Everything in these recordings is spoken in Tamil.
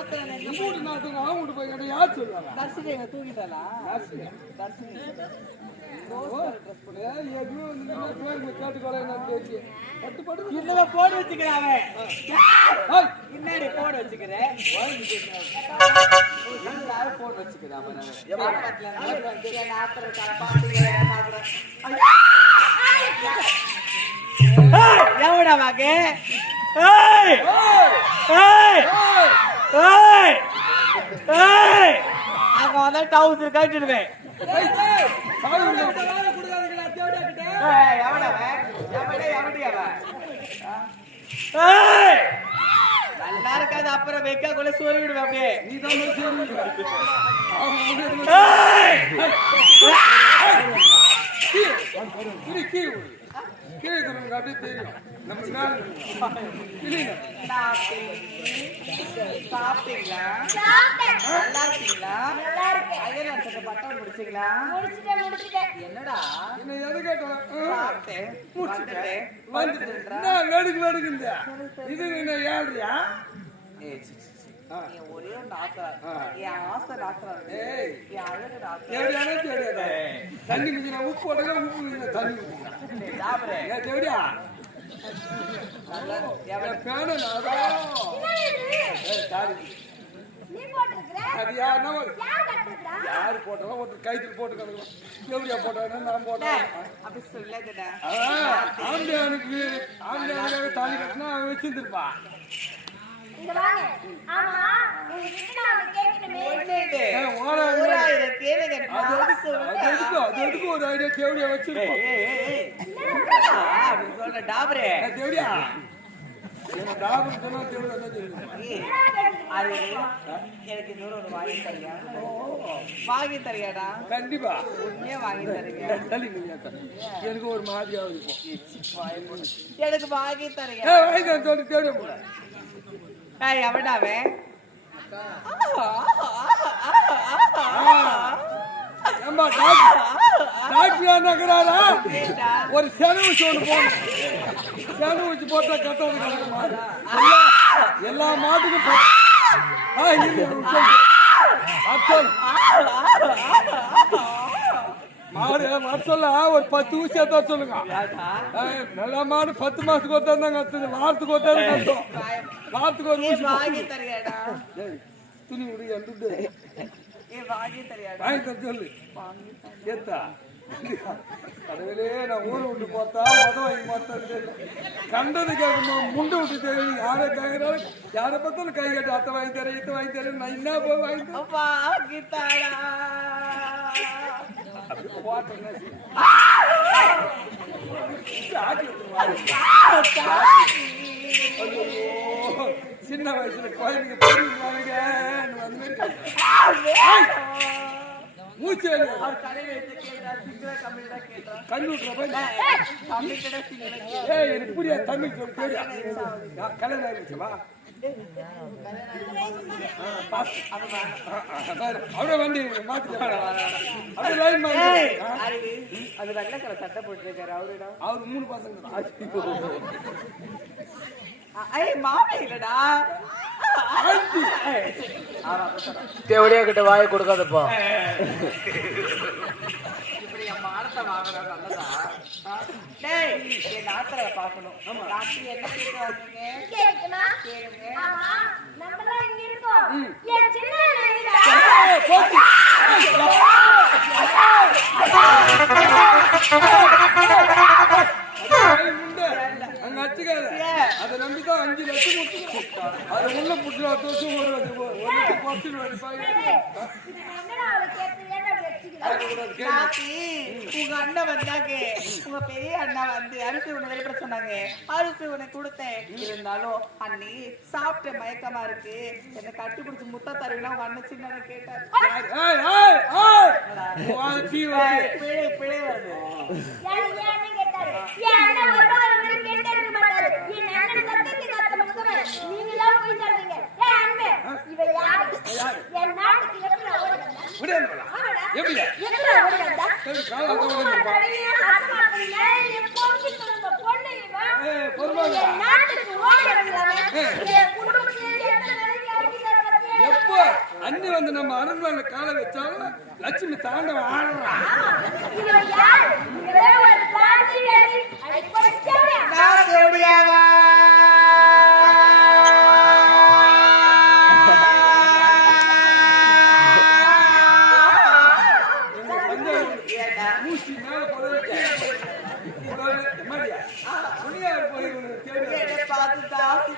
அவங்க போய் கேட்ட யார் சொல்லுவாங்க? தர்ஷினி தூக்கிட்டாளா? தர்ஷினி போடு வச்சுக்கிறாங்க. பின்னாடி போடு வச்சுக்கிறேன். போட்டு வச்சுக்கிறான். எவடா வாக்கு? அங்க வந்தா டவுசர் கட்டிடுவேன். நல்லா இருக்காது. அப்புறம் வைக்கக்குள்ள சோறு விடுவேன். அப்படியே தெரியும். சாப்பிட்டீங்களா? நல்லா இருக்கீங்களா? பட்டம் முடிச்சீங்களா? என்னடா என்ன எது கேட்டேன்? இது என்ன ஏழ்றியா? ஒரே ஆசை தண்ணி மிஞ்சினா உப்பு போட்டா உப்பு தண்ணி தேவையா? யாரு போட்டாலும் ஒரு கைத்துல போட்டு கிடக்கும். எப்படியா போட்டாங்க? நான் போட்டேன். அப்படி சொல்லாதடா. ஆம்பளையானுக்கு தாலி கட்டினா அவன் வச்சிருந்துருப்பா. ஒரு ஐடியா தேவடியா வச்சிருக்கோம். எனக்கு இன்னொரு ஒரு வாங்கி தரியா? வாங்கி தரியாடா? கண்டிப்பா உண்மையா வாங்கி தருவியா? எனக்கு ஒரு மாதிரியா இருக்கும். எனக்கு வாங்கி தரியா? சொல்லி தேவையா போட எவடாவே? ஒரு செலவு ஒன்று போடணும். செலவு வச்சு போட்டா கட்டாது. எல்லா மாட்டுக்கும் மாடு வருஷம்ல ஒரு 10 ஊசி ஏத்தா சொல்லுங்க. நல்ல மாடு 10 மாசத்துக்கு ஒருத்தான் கத்துது. வாரத்துக்கு ஒருத்தான் கத்தும். வாரத்துக்கு ஒரு ஊசி வாங்கி தரியாடா? துணி விடு எந்த வாங்கி தரியாடா? வாங்கி தர சொல்லு. ஏத்தா கடவுளே, நான் ஊரை விட்டு போத்தா வாங்கி பார்த்தா கண்டது கேட்கணும். முண்டை விட்டு தெரியும். யாரை கேட்கிறாலும் யாரை பார்த்தாலும் கை கட்டி அத்தை வாங்கி தரேன் இத்தை வாங்கி தரேன். நான் என்ன போய் வாங்கி வாங்கித்தாடா? சின்ன வயசுல குழந்தைங்க மூச்சு எனக்கு புரியா தமிழ் சொல்லி கல்யாணம் ஆயிடுச்சுவா? அவரே வண்டி மாத்தி அது வெள்ளக்கரை சட்டை போட்டுருக்காரு. அவரு 3 பசங்க. மாமா இல்லடா. தேவடியா கிட்ட வாயை கொடுக்காதப்பா. இப்படி என் மானத்தை வாங்குறா நல்லதா? என் டாக்டரை பார்க்கணும். டாக்டர் என்ன கேட்க அங்க அச்சுக்காத. அதை நம்பிதான் 5 லட்சம் அது உள்ள புட்டு உங்க அண்ணன் வந்தாங்க. உங்க பெரிய அண்ணா வந்து அரிசி உணவு வெளிப்பட சொன்னாங்க. அரிசி உனக்கு கொடுத்தேன். இருந்தாலும் அண்ணி சாப்பிட்ட மயக்கமா இருக்கு, என்ன கட்டி பிடிச்சி முத்த தருவீங்களா? உங்க அண்ணன் சின்ன கேட்டாரு. பிழை வருது. வந்து நம்ம அரண்மனை காலை வச்சாலும் லட்சுமி தாண்டவ ஆடுறான். நான் தேவடியாவா மூச்சு மேல பதவிக்க துணியார் போய் என்னை பார்த்து தாசி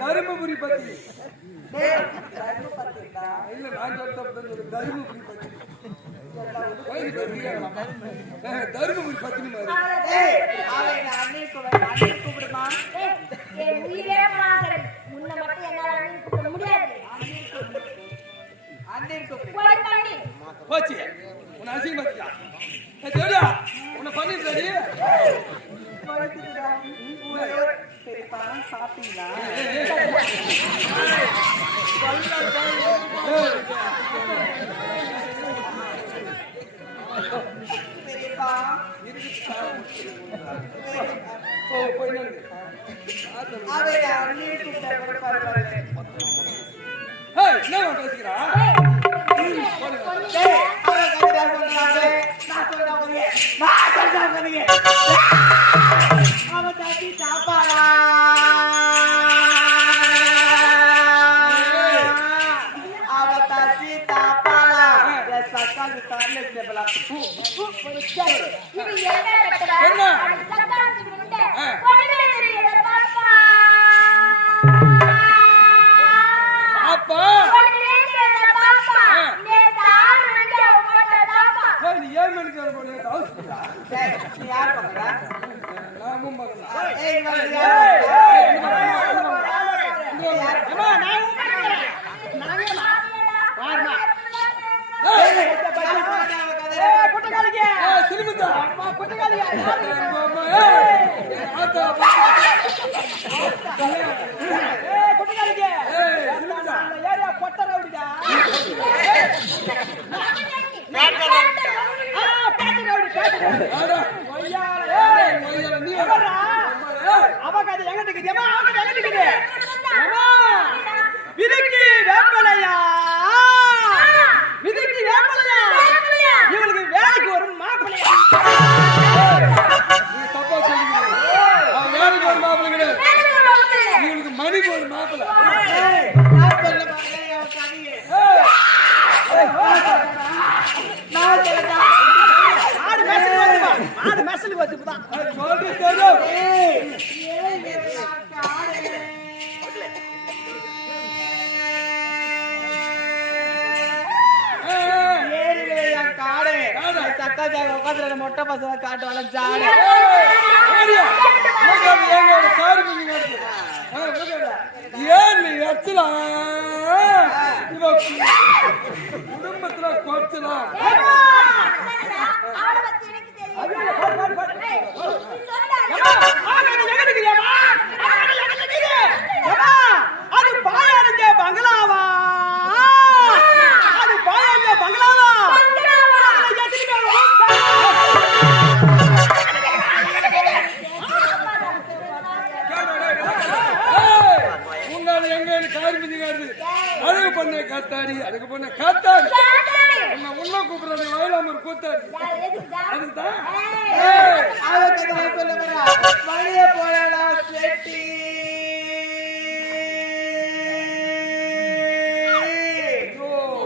தருமபுரி பத்தி டேய், கண்ணு பார்த்துட்டா? இல்ல நான் சொல்றது தருமபுரி பத்தி தருமபுரி பத்தினி மாதிரி டேய், அவன் என்னை அண்ணன் கூப்பிடுமா? அண்ணன் கூப்பிடு. போச்சு உன்னை அசிங்க பார்த்தியா தேவடியா உன்னை பண்ணிட்டு படுத்துக்கிட்டா. சரிப்பா, சாப்பிட்டீங்களா? சரிப்பா. போய் அவன் அண்ணன் கூப்பிட்டா கூட பரவாயில்லை. என்ன பேசுகிறா டேய், அவன் கவிதா சொன்னாங்க. நான் சொன்னீங்க. அவன் தட்டி சாப்பாடா. அவன் தட்டி சாப்பாடா. சக்காந்து கார்ல சேப்பலாம். அப்பா நீ 7 மணிக்கு வர போனீங்க ஹவுஸ் டேய், நீ யார் பக்கறா? நாமும் பார்க்கலாம் ஏய், இவன் யார் பக்கறா? இவளுக்கு வேலைக்கு வரும் மாப்பிள்ளையா? தப்பா சொல்லுங்க வேலைக்கு ஒரு மாப்பிள்ளை கிடையாது உங்களுக்கு மணிக்கு ஒரு மாப்பிள்ளை ஆடு மெசலுக்கு வந்துதான் சொல்றது தெரியும் மொட்டை பசங்க காட்டுவாங்க ஜாடு குடும்பத்துல கொச்சலாம் அது பாயாடுங்க பங்களாவா அது பாயாடுங்க பங்களாவா அழகு பண்ண காத்தாடி அதுக்கு பண்ண காத்தாடி உன்ன கூப்பிடுறது வயலாம ஒரு கூத்தாடி அதுக்குதான் வழிய போடலாம் செட்டி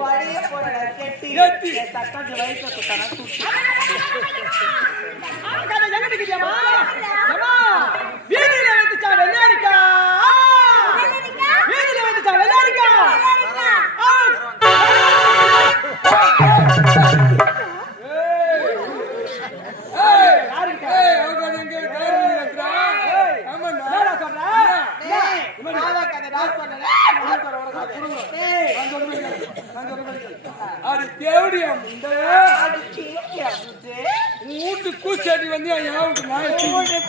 வழிய போடலாம் செட்டி தக்காளி வயசை குத்தானா குட்டி வீதியில வந்துச்சா வெள்ளாரிக்கா வீதியில வந்துச்சா வெள்ளாரிக்கா அது தேவடியா வீட்டு கூச்சடி வந்து என்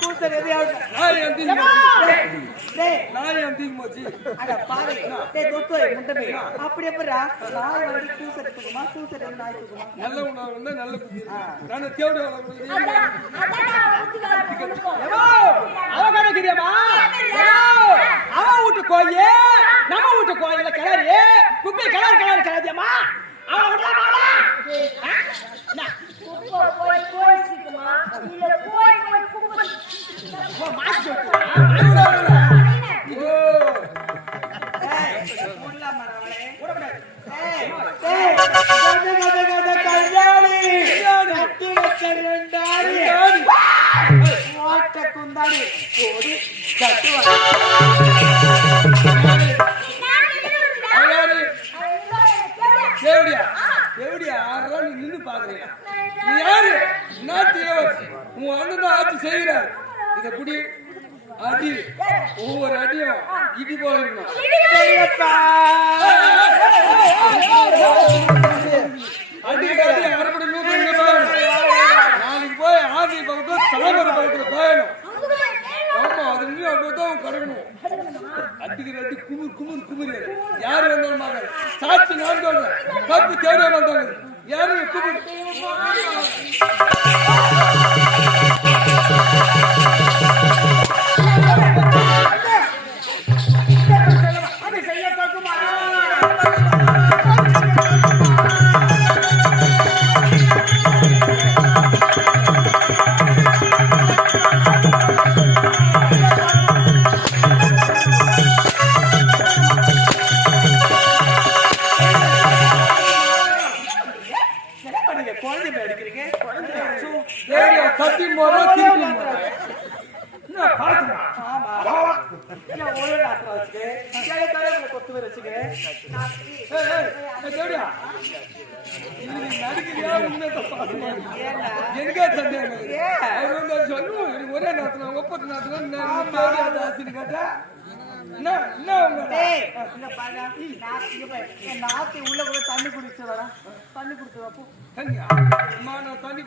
கூச்சடி டேய் நாய் என் தூக்கி போச்சு. அட பாவி டேய் தொத்தோய் முண்டமே அப்படி எப்பறா நாய் வந்து கூசட் தூக்குமா கூசட் நாய் தூக்குமா நல்ல உணவு இருந்தா நல்ல புத்தி இருக்கு. நான் தேவடி வளர்க்கணும். அவன் கிடைக்கிறியம்மா அவன் வீட்டு கோயி நம்ம வீட்டு கோயில்ல கிளறி குப்பை கிளறு கிளறியம்மா அவன் விடலாமா முள்ள மரவளே குந்தாடி போடு தேவடியா தேவடியா ஆறா நீ நின்னு பாக்குறீங்க. நீ யாரு? நாட்டு இளவரசி. உன் அண்ணன் தான் ஆட்சி செய்கிறார். இத குடி அடி ஒவ்வொரு அடியும் இடி போல இருக்கணும். அடி அடி அரைப்படி நூத்தி நாளைக்கு போய் ஆதி பக்கத்துல தலைமுறை பக்கத்துல போயணும். ஆமா அது இன்னும் அப்படிதான் கடக்கணும். அடிக்கிற அடி குமுர் குமுர் குமுறு யாரு வந்தாலும் மாட்டாங்க. சாட்சி நான் சொல்றேன். தப்பு தேவையா வந்தாங்க யாரும் குமுர் கத்தி போற திருப்பி என்ன பாத்துமா எங்க சந்தேகம் ஒரே நேரத்துல ஒப்பத்து நேரத்துல கேட்டா நாத்தி உள்ள கூட தண்ணி குடிச்சு வர தண்ணி குடிச்சு வாப்போ தண்ணி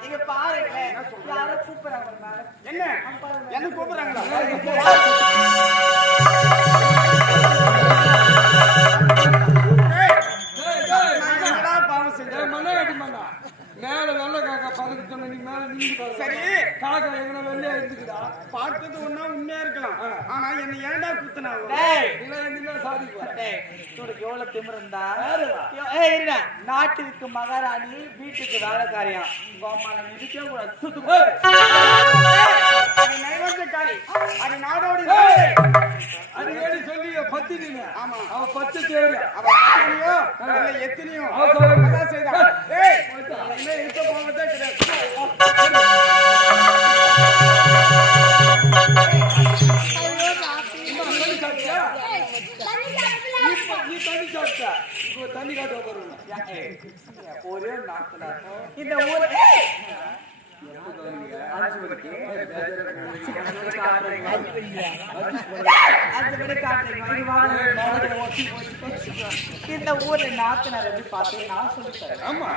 நீங்க பாருங்க யாரோ கூப்பிடுறாங்க என்ன கூப்பிடுறாங்களா மேல நல்ல காக்கா பறந்து சொன்ன நீ மேல நீங்க சரி காக்கா எங்க வெள்ளையா இருந்துக்குதா பார்த்தது ஒண்ணா உண்மையா இருக்கலாம் ஆனா என்ன ஏன்டா குத்துனா எவ்வளவு திமிருந்தா நாட்டுக்கு மகாராணி வீட்டுக்கு வேலைக்காரியம் கோமால நிறுத்தவே கூடாது சுத்து அது நைவேத்தியக்காரி அது நாடோடி அது ஏடி சொல்லி பத்தினீங்க ஆமா அவ பத்து தேவை அவ பத்தினியோ இல்ல எத்தனையோ அதான் செய்தா ஏய் இனிமே இருக்க போவதே கிடையாது நீ தண்ணி சாப்பிட்டா இப்போ தண்ணி காட்ட போறோம் ஒரே நாக்குல இந்த ஊர் இந்த ஊர்ல நாத்தனார் எப்படி பார்த்து நான் சொல்லித்தரேன். ஆமா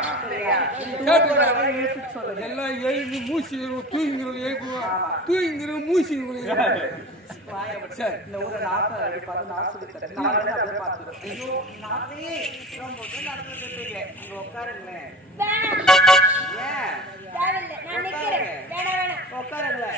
எல்லாம் எழுதி மூசி தூங்கிங்கிறது எழுப்புவோம் தூங்கிங்கிறது மூசி சரி இந்த ஊர்ல நாத்தனார் எப்படி பார்த்து நான் சொல்லித்தரேன். நான் அப்படியே பார்த்துக்கிறேன். நாத்தி நடந்துட்டு உட்காருங்களேன். உட்காருங்களேன்.